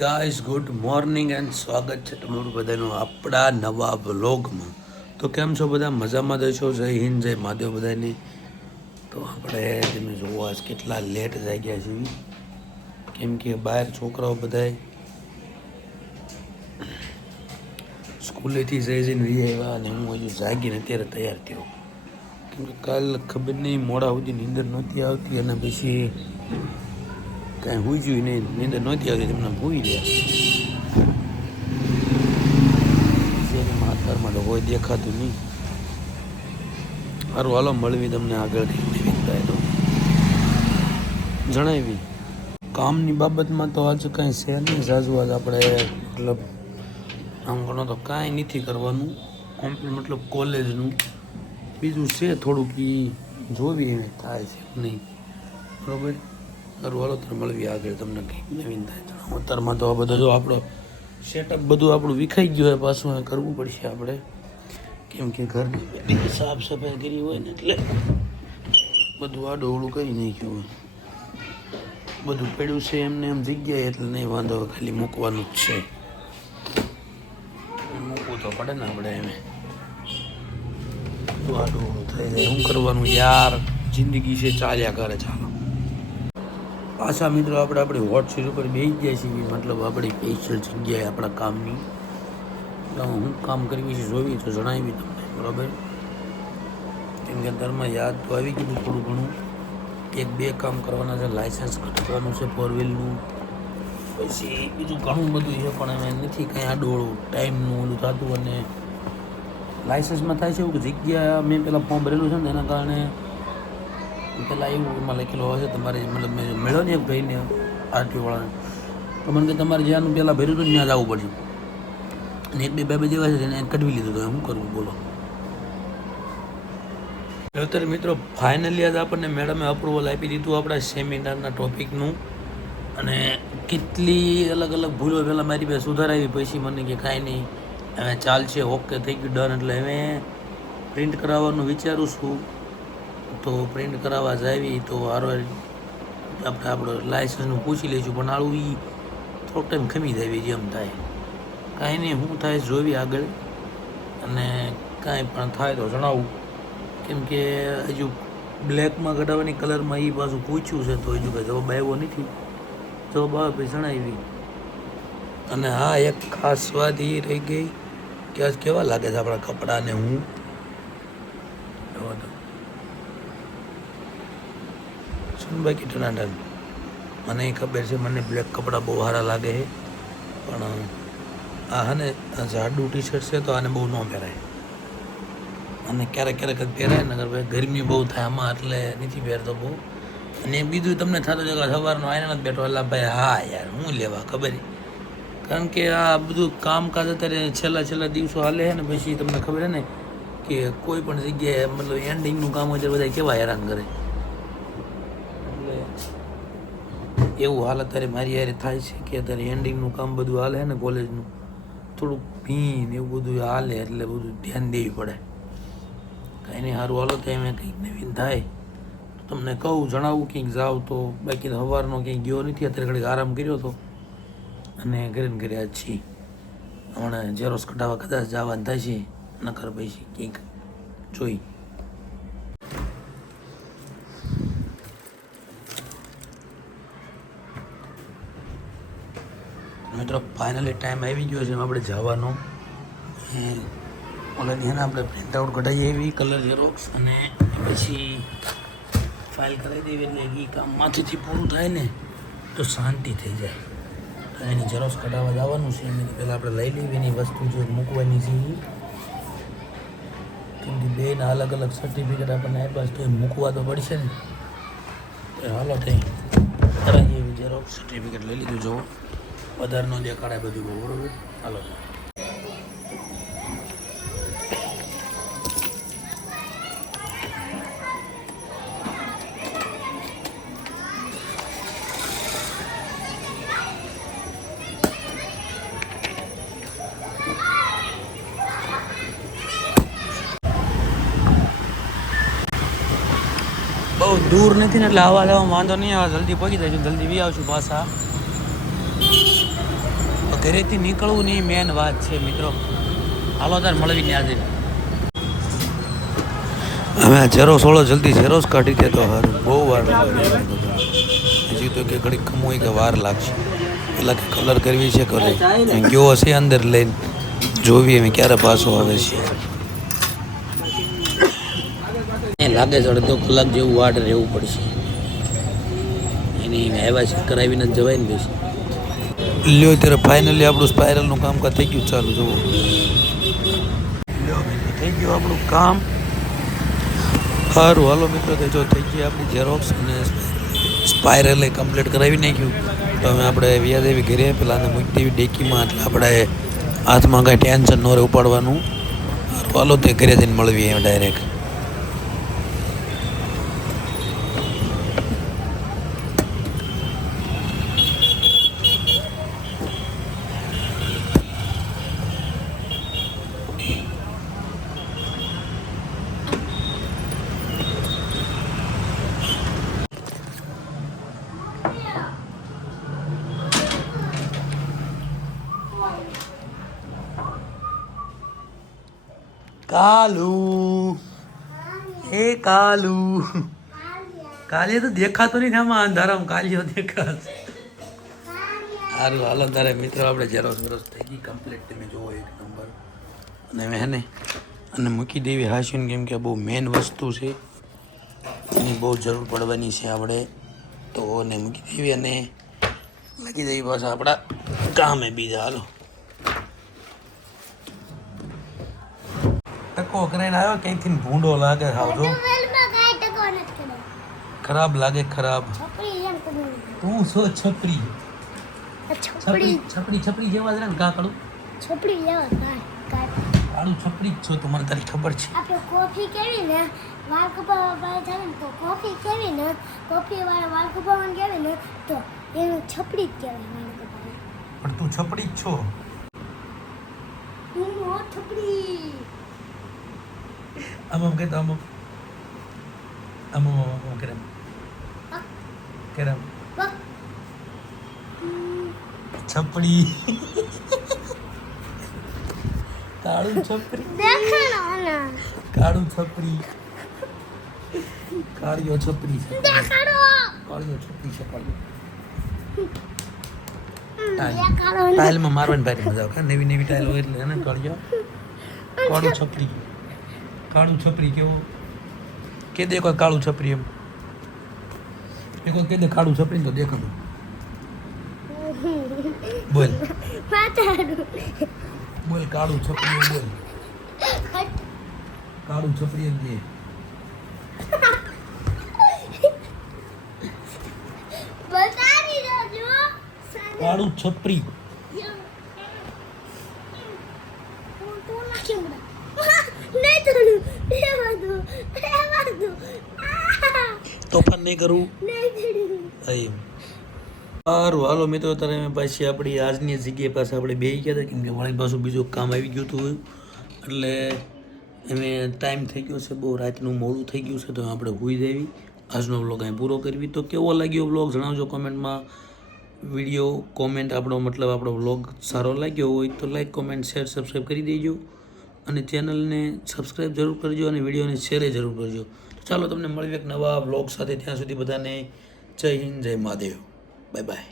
Guys good morning and સ્વાગત છે તમારું બધાનું આપણા નવા વ્લોગમાં. તો કેમ છો બધા? મજામાં જ છો? જય હિન્દ, જય મહાદેવ બધાની. તો આપણે તમે જોવો આજ કેટલા લેટ જાગ્યા છીએ, કેમ કે બહાર છોકરાઓ બધા સ્કૂલેથી જઈને વી આવ્યા અને હું હજુ જાગીને અત્યારે તૈયાર થયો, કેમ કે કાલ ખબર નહીં મોડા સુધી નીંદર નહોતી આવતી અને પછી કાંઈ હુઈ જોયું નહીં, નીંદર નહોતી આવતી, તમને ભૂઈ રહ્યા માથામાં તો કોઈ દેખાતું નહીં. સારું હાલો મળવી તમને આગળ થાય તો જણાવી. કામની બાબતમાં તો આજ કાંઈ છે નહીં ઝાઝુ. આજ આપણે મતલબ આમ ગણો તો કાંઈ નથી કરવાનું કમ્પ્લીટ, મતલબ કોલેજનું બીજું છે થોડુંક એ જોવી એમ થાય છે નહીં, બરાબર. સારું હાલો તો મળવી આગળ, તમને કંઈક નવીન થાય જણાવો. અત્યારમાં તો આ બધો જો આપણો સેટઅપ બધું આપણું વિખાઈ ગયું હોય, પાછું કરવું પડશે આપણે, કેમ કે ઘરની બધી સાફ સફાઈ કરી હોય ને એટલે બધું આડોવડું કરી નાખ્યું હોય, બધું પડ્યું છે એમને એમ જગ્યાએ, એટલે નહીં વાંધો, ખાલી મૂકવાનું જ છે. મૂકવું તો પડે ને આપણે, એમ બધું આડોવડું થઈ જાય. શું કરવાનું યાર, જિંદગી છે, ચાલ્યા કરે. ચાલો પાછા મિત્રો આપણે આપણી હોટ સીટ ઉપર બેસી ગયા છીએ, મતલબ આપણી સ્પેશિયલ જગ્યાએ આપણા કામની. હું કામ કરવી છે જોવી તો જણાવી તમને, બરાબર. કેમ કે અંદરમાં યાદ તો આવી ગયું થોડું ઘણું, એક બે કામ કરવાના છે, લાઇસન્સ કઢાવવાનું છે 4 વ્હીલનું, પછી બીજું ઘણું બધું છે, પણ એમ નથી કાંઈ આડોળું ટાઈમનું ઓલું થતું. અને લાઇસન્સમાં થાય છે એવું કે જગ્યા મેં પહેલાં ફોર્મ ભરેલું છે ને એના કારણે પહેલાં એવું એમાં લખેલું હોય છે તમારે, મતલબ મેં મળ્યો ને એક ભાઈને આરટીઓવાળાને, તો મને કે તમારે જ્યાંનું પહેલાં ભર્યું હતું ત્યાં જવું પડશે, અને એક બે બાબા જેવા છે એને કઢવી લીધું. તો શું કરવું બોલો? અત્યારે મિત્રો ફાઇનલી આજ આપણને મેડમે અપ્રુવલ આપી દીધું આપણા સેમિનારના ટોપિકનું, અને કેટલી અલગ અલગ ભૂલો પહેલાં મારી પાસે સુધારાવી, પછી મને કે કાંઈ નહીં હવે ચાલશે, ઓકે થઈ ગયું, ડન. એટલે હવે પ્રિન્ટ કરાવવાનું વિચારું છું, તો પ્રિન્ટ કરાવવા જાવી તો હારો આપણે આપણો લાઇસન્સનું પૂછી લઈશું, પણ આવું એ થોડોક ટાઈમ ખમી જાય જેમ થાય. કાંઈ નહીં, શું થાય જોવી આગળ, અને કાંઈ પણ થાય તો જણાવું. કેમ કે હજુ બ્લેકમાં કઢાવવાની કલરમાં એ પાછું પૂછ્યું છે, તો હજુ કાંઈ જવાબ આવ્યો નથી. જવાબ આવે પછી જણાવી. અને હા, એક ખાસ વાત એ રહી ગઈ કે આજ કેવા લાગે છે આપણા કપડાને. હું બાકી ટનાટન મને ખબર છે, મને બ્લેક કપડાં બહુ સારા લાગે છે, પણ આ હે ને જાડું ટી શર્ટ છે તો આને બહુ ન પહેરાય, અને ક્યારેક ક્યારેક જ પહેરાય ને, ભાઈ ગરમી બહુ થાય આમાં, એટલે નથી પહેરતો બહુ. અને બીજું તમને થતું છે કે સવારનો આઈને નથી બેઠો, એટલે ભાઈ હા યાર હું લેવા ખબર, કારણ કે આ બધું કામકાજ અત્યારે છેલ્લા દિવસો હાલે છે ને, પછી તમને ખબર છે ને કે કોઈ પણ જગ્યાએ મતલબ એન્ડિંગનું કામ હોય ત્યારે બધા કેવા હેરાન કરે, એવું હાલ અત્યારે મારી યારે થાય છે કે અત્યારે એન્ડિંગનું કામ બધું હાલે છે ને કોલેજનું, થોડુંક ભીન એવું બધું હાલે, એટલે બધું ધ્યાન દેવી પડે. કાંઈ નહીં, સારું હાલો તો એમ કંઈક નવીન થાય તો તમને કહું, જણાવું ક્યાંક જાવ તો. બાકી તો સવારનો ક્યાંય ગયો નથી, અત્યારે ઘડીક આરામ કર્યો હતો અને ઘરે ને ઘરે આજ છીએ. હમણાં ઝેરોસ કઢાવવા કદાચ જવાનું થાય છે, નકર પછી કંઈક જોઈ. મિત્રો ફાઇનલી ટાઈમ આવી ગયો છે આપણે જવાનો. ઓલાની છે ને આપણે પ્રિન્ટ આઉટ કઢાવીએ એવી કલર ઝેરોક્સ, અને પછી ફાઇલ કરાવી દેવી, એટલે એ કામ માથેથી પૂરું થાય ને તો શાંતિ થઈ જાય. તો એની ઝેરોક્સ કઢાવવા જવાનું છે, એની પહેલાં આપણે લઈ લેવી એની વસ્તુ જે મૂકવાની છે એ, કેમ કે બેના અલગ અલગ સર્ટિફિકેટ આપણને આપ્યા છે તો એ મૂકવા તો પડશે ને. તો હાલો થઈ કરાવીએ એવી ઝેરોક્સ સર્ટિફિકેટ લઈ લીધું, જુઓ વધારે ન દેખાડાય બધું, બરોબર. હાલો બહુ દૂર નથી ને, એટલે આવવા જવામાં વાંધો નહીં આવે, જલ્દી પહોંચી જાય, જલ્દી વી આવશું પાછા. ઘરેથી નીકળવું નહીં મેન વાત છે મિત્રો. હાલો તાર મળવી ને આજે હવે આ ઝેરોસ વાળો જલ્દી ઝેરોસ કાઢી દે તો સારું. બહુ વાર હજી તો કે ઘડીક ખમું કે વાર લાગશે. પેલા કે કલર કરવી છે કરે ગયો હશે અંદર લઈને જોવી એમ ક્યારે પાછો આવે છે. એ લાગે છે અડધો કલાક જેવું વાટ રહેવું પડશે એની આવ્યા છે કરાવીને જ જવાય ને બેસી લ્યો. ત્યારે ફાઇનલી આપણું સ્પાયરલનું કામકાજ થઈ ગયું ચાલુ જુઓ. લ્યો મિત્રો થઈ ગયું આપણું કામ સારું. હાલો મિત્રો તો જો થઈ ગઈ આપણી ઝેરોક્સ અને સ્પાયરલે કમ્પ્લીટ કરાવી નાખ્યું. તો હવે આપણે વ્યાદેવી ઘરે પેલાને મૂકી દેવી ડેકીમાં એટલે આપણે હાથમાં કાંઈ ટેન્શન ન રહે ઉપાડવાનું. હાલો તે ઘરે જઈને મળવી એમ ડાયરેક્ટ. कालू ए कालू कालिया तो देखा तो नहीं था मैं अंधारा में कालियो देखा साરું હાલો તારે મિત્રો આપણે ઝેરોસ વેરોસ થઈ ગઈ કમ્પ્લીટ. તમે જોવો એક નંબર અને મેં ને અને મૂકી દેવી હાશીને કેમ કે બહુ મેન વસ્તુ છે એની બહુ જરૂર પડવાની છે આપણે તો ને મૂકી દેવી અને લાગી દેવી પાછા આપણા કામે બીજા. હાલો ટકો કરીને આવ્યો ક્યાંથી ભૂંડો લાગે આવજો ખરાબ લાગે ખરાબ. તું છો છપરી છપરી છપરી છપરી જેવા જ ને કાકડું છપરી જેવા કાળું છપરી જ છો તું મને તારી ખબર છે. આપણે કોફી કેવી ને વાળ કપાવવા જાય ને તો કોફી કેવી ને કોફી વાળા વાળ કપાવવાનું કેવી ને તો એનું છપરી જ કહેવાય વાળ કપાવવાનું. પણ તું છપરી જ છો. હું છપરી આમ કહેતો આમ આમ આમ કેરમ કેરમ છપડી કાળું છપરી દેખાણો ના કાળું છપરી કાળિયો છપરી દેખાડો કાળિયો છપરી છે કાળિયો દેખાડો ટાઇલમાં મારવાની ભારી મજા આવે. નવી નવી ટાઇલ હોય એટલે એને કાળિયો કાળું છપરી કાળું છપરી કેવો કે દે કોઈ કાળું છપરી એમ એક કે દે કાળું છપરી તો દેખાડું બોલ બોલ કાળું છપરી બોલ કાળું છપરી એમ કે બતાવી દો કાળું છપરી તોફાન નહીં કરવું. સારું હાલો મિત્રો તારે અમે પાછી આપણી આજની જગ્યાએ પાસે આપણે બેસી ગયા હતા કેમ કે વળી પાછું બીજું કામ આવી ગયું હતું એટલે એમે ટાઈમ થઈ ગયો છે બહુ રાતનું મોડું થઈ ગયું છે તો આપણે સૂઈ જવી. આજનો વ્લોગ અહીં પૂરો કરવી. તો કેવો લાગ્યો વ્લોગ જણાવજો કોમેન્ટમાં. વિડીયો કોમેન્ટ આપણો મતલબ આપણો વ્લોગ સારો લાગ્યો હોય તો લાઈક કોમેન્ટ શેર સબસ્ક્રાઈબ કરી દેજો અને ચેનલને સબસ્ક્રાઈબ જરૂર કરજો અને વિડીયોને શેરે જરૂર કરજો. તો ચાલો તમને મળીએ એક નવા વ્લોગ સાથે. ત્યાં સુધી બધાને જય હિન્દ જય મહાદેવ. Bye bye.